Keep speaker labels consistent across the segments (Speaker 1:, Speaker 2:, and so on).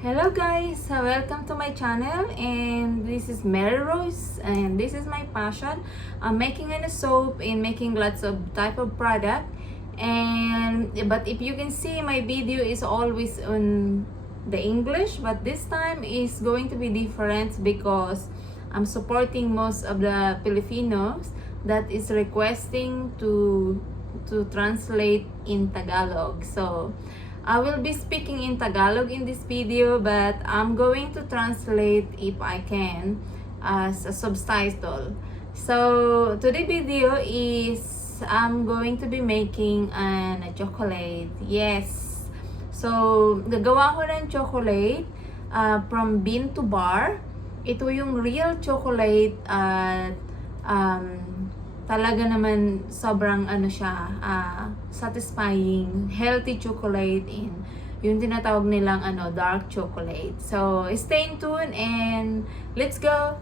Speaker 1: Hello guys, uh, welcome to my channel and this is Mary Rose and this is my passion. I'm making a soap and making lots of type of product and but if you can see my video is always on the English but this time is going to be different because I'm supporting most of the Filipinos that is requesting to to translate in Tagalog. So I will be speaking in Tagalog in this video, but I'm going to translate if I can as a subtitle. So today video is I'm going to be making an a chocolate. Yes. So gagawa ko ng chocolate uh, from bean to bar. Ito yung real chocolate at um, talaga naman sobrang ano siya, ah, satisfying, healthy chocolate in yung tinatawag nilang ano, dark chocolate. So, stay tuned and let's go!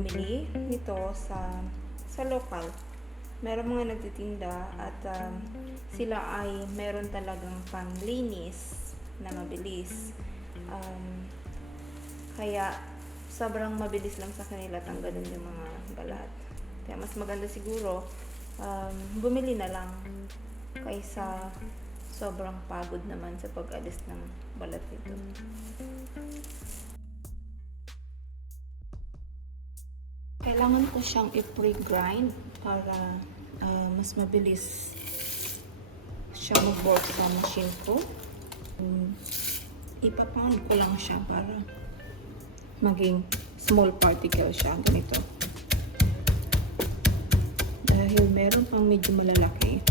Speaker 1: Bumili nito sa sa local. Meron mga nagtitinda at um, sila ay meron talagang panglinis na mabilis. Um, kaya sobrang mabilis lang sa kanila tanggalin yung mga balat. Kaya mas maganda siguro um, bumili na lang kaysa sobrang pagod naman sa pag-alis ng balat nito. Kailangan ko siyang i-pre-grind para ah, mas mabilis siya mag-work sa machine ko. Um, ipapound ko lang siya para maging small particle siya ganito. Dahil meron pang medyo malalaki.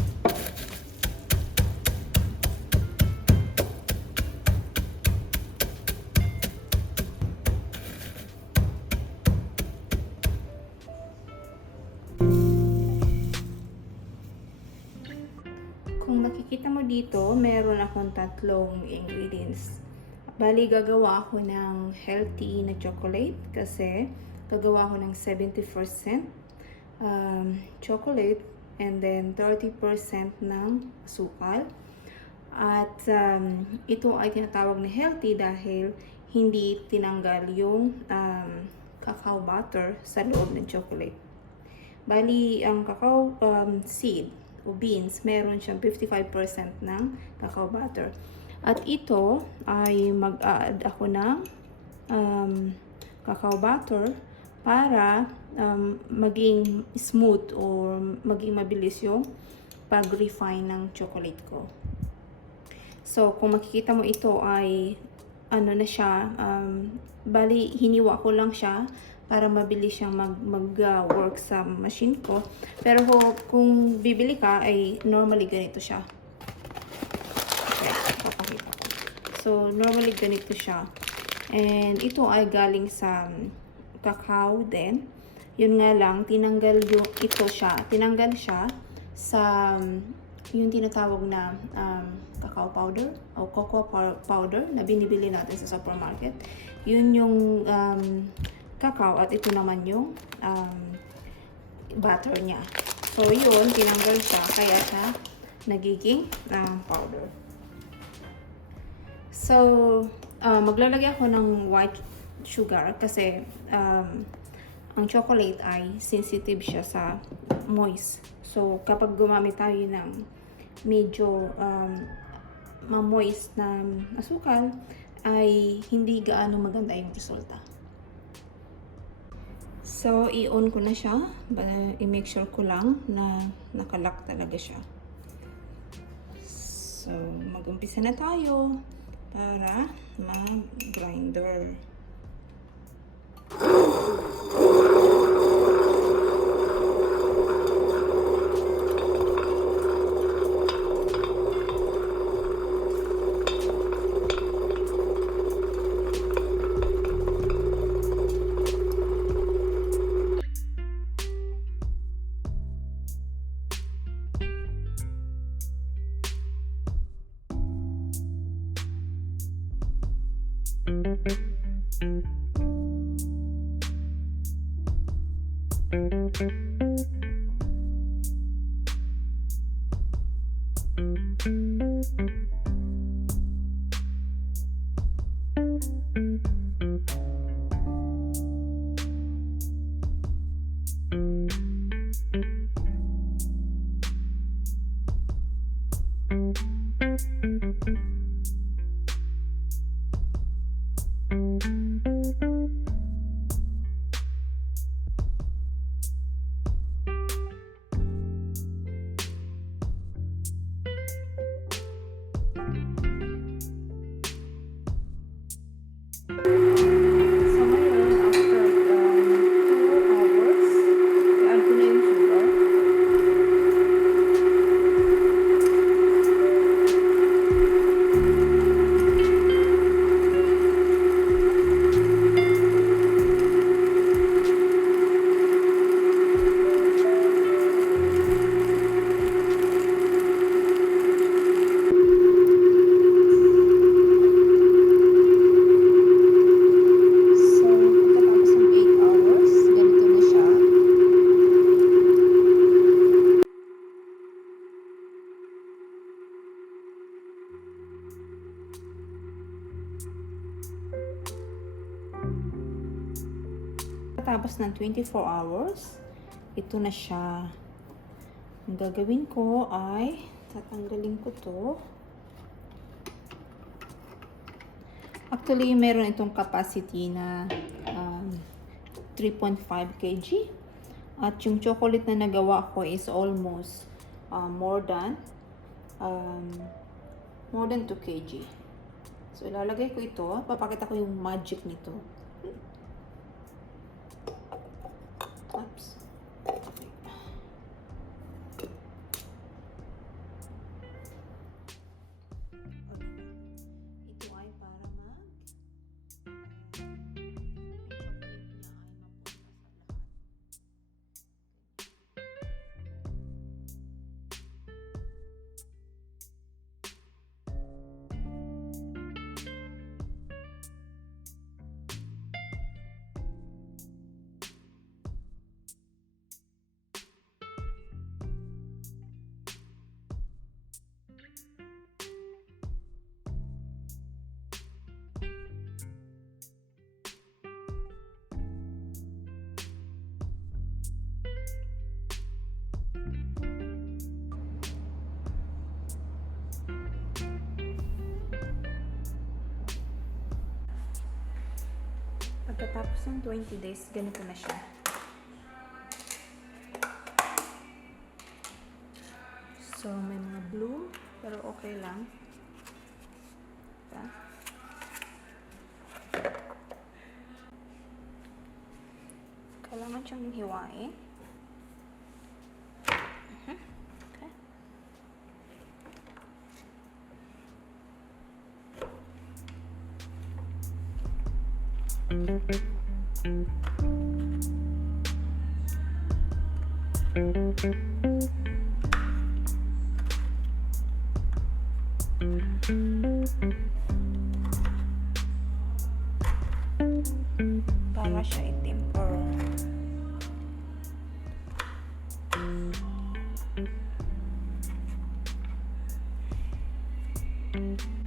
Speaker 1: Kung nakikita mo dito, meron akong tatlong ingredients. Bali, gagawa ako ng healthy na chocolate kasi gagawa ako ng 70% um, chocolate and then 30% ng asukal. At um, ito ay tinatawag na healthy dahil hindi tinanggal yung um, cacao butter sa loob ng chocolate. Bali, ang cacao um, seed o beans, meron siyang 55% ng cacao butter. At ito ay mag-add ako ng um, cacao butter para um, maging smooth or maging mabilis yung pag-refine ng chocolate ko. So, kung makikita mo ito ay ano na siya, um, bali hiniwa ko lang siya para mabilis siyang mag, mag-work sa machine ko. Pero ho- kung bibili ka ay normally ganito siya. Okay. So, normally ganito siya. And ito ay galing sa um, cacao din. Yun nga lang, tinanggal yung ito siya. Tinanggal siya sa um, yung tinatawag na um, cacao powder o cocoa pow- powder na binibili natin sa supermarket. Yun yung um, cacao at ito naman yung um, butter niya. So yun, tinanggal siya kaya siya nagiging um, powder. So, uh, maglalagay ako ng white sugar kasi um, ang chocolate ay sensitive siya sa moist. So, kapag gumamit tayo ng medyo um, ma-moist na asukal, ay hindi gaano maganda yung resulta. So, i-on ko na siya. I-make sure ko lang na nakalock talaga siya. So, mag-umpisa na tayo para mag-grinder. 24 hours, ito na siya. Ang gagawin ko ay tatanggalin ko to. Actually, meron itong capacity na um, 3.5 kg. At yung chocolate na nagawa ko is almost uh, more than um, more than 2 kg. So, ilalagay ko ito. Papakita ko yung magic nito. Pagkatapos ng 20 days, ganito na siya. So, may mga blue, pero okay lang. Diba? Kailangan siyang hiwain. Eh. Para siya itim or Thank you.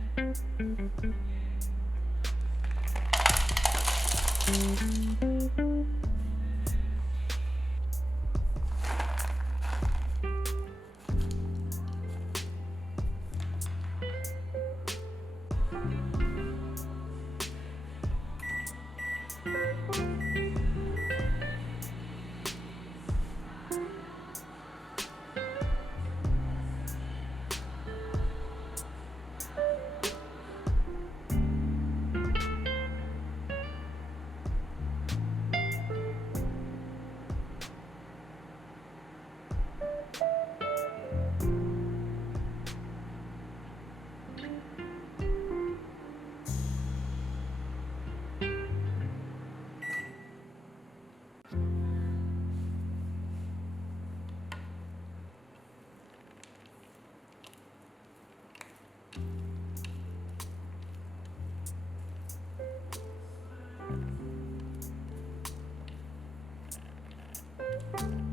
Speaker 1: you. Thank you.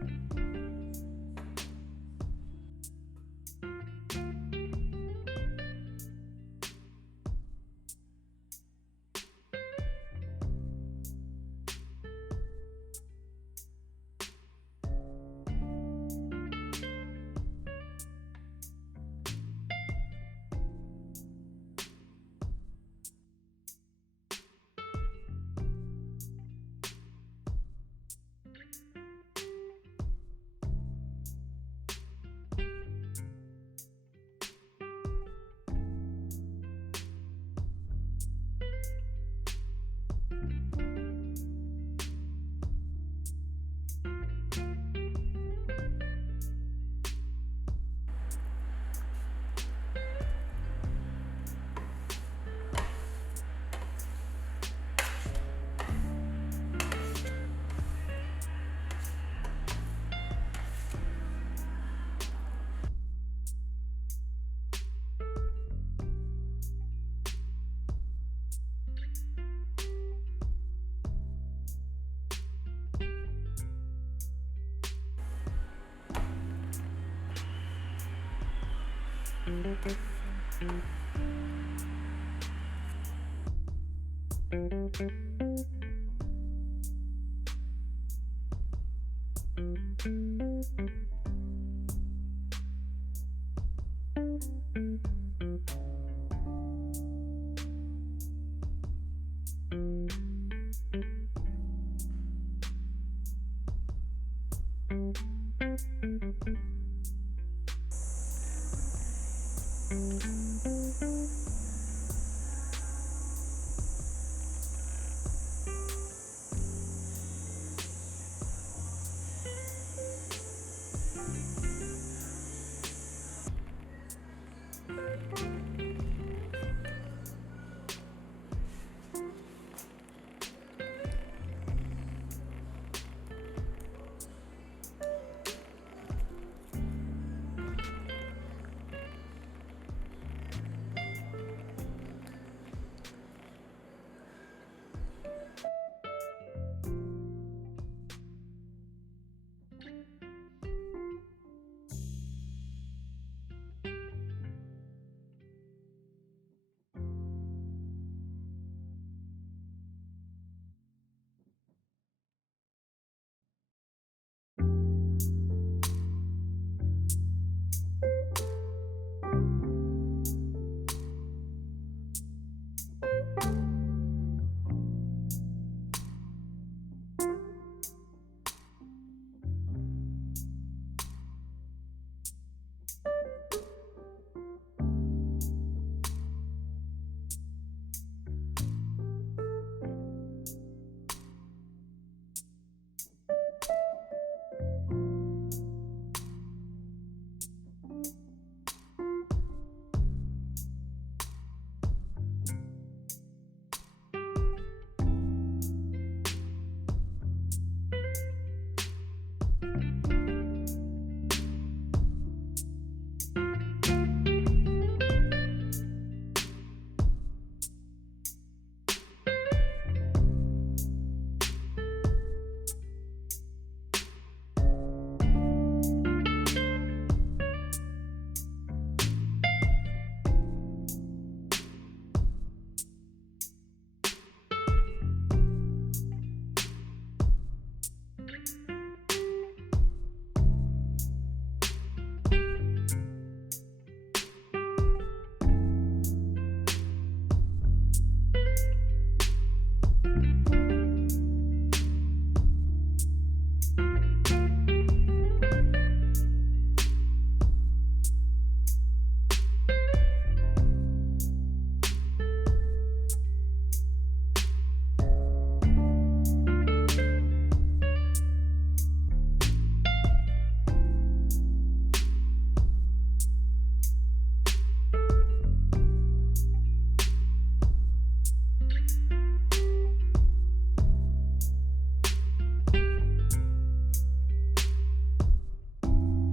Speaker 2: thank you Thank you.